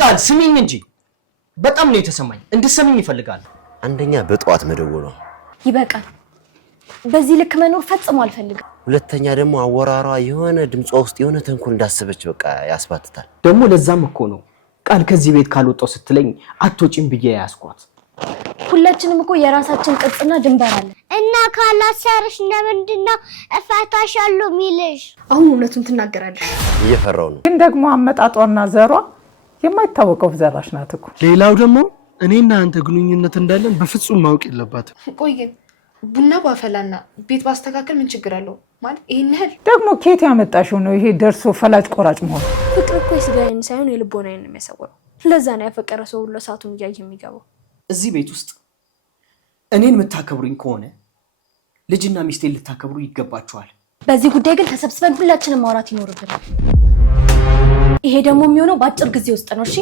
ቃል ስሚኝ እንጂ በጣም ነው የተሰማኝ እንድትሰሚኝ ይፈልጋል አንደኛ በጠዋት መደወሏ ይበቃል በዚህ ልክ መኖር ፈጽሞ አልፈልግም ሁለተኛ ደግሞ አወራሯ የሆነ ድምጿ ውስጥ የሆነ ተንኮል እንዳሰበች በቃ ያስባትታል ደግሞ ለዛም እኮ ነው ቃል ከዚህ ቤት ካልወጣው ስትለኝ አትወጪም ብዬ ያስኳት ሁላችንም እኮ የራሳችን ቅጽና ድንበር አለ እና ካላሰርሽ ለምንድነው እፈታሻለሁ ሚልሽ አሁን እውነቱን ትናገራለሽ እየፈራው ነው ግን ደግሞ አመጣጧና ዘሯ የማይታወቀው ዘራሽ ናት እኮ ሌላው ደግሞ እኔና አንተ ግንኙነት እንዳለን በፍጹም ማወቅ የለባትም ቆይ ግን ቡና ባፈላና ቤት ባስተካከል ምን ችግር አለው ማለት ይሄን ያህል ደግሞ ኬት ያመጣሽው ነው ይሄ ደርሶ ፈላጭ ቆራጭ መሆን ፍቅር እኮ የስጋዬን ሳይሆን የልቦናዬን ነው የሚያሰውረው ለዛ ነው ያፈቀረ ሰው ሁሉ ሰዓቱን እያየ የሚገባው እዚህ ቤት ውስጥ እኔን የምታከብሩኝ ከሆነ ልጅና ሚስቴን ልታከብሩ ይገባችኋል በዚህ ጉዳይ ግን ተሰብስበን ሁላችንም ማውራት ይኖርብናል ይሄ ደግሞ የሚሆነው በአጭር ጊዜ ውስጥ ነው እሺ